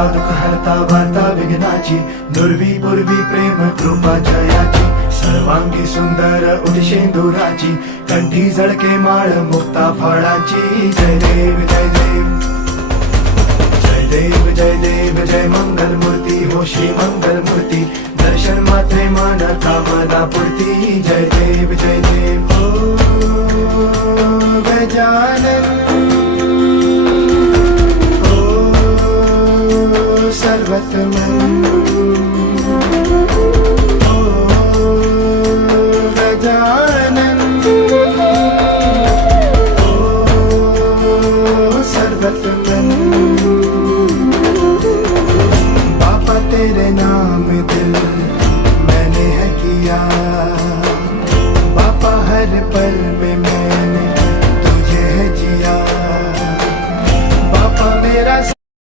हरता दुःख हरता वार्ता विघ्नाची, दुर्वी पूर्वी प्रेम कृपा जयाची, सर्वांगी सुंदर उदिशेंदुराची, कंठी झळके माळ मुक्ता फळाची. जय देव जय देव जय देव जय देव जय मंगल मूर्ती हो श्री मंगल मूर्ती, दर्शन मात्रे मन कामना पूर्ती. जय देव जय देव हो गजानन हो सर्वतमन.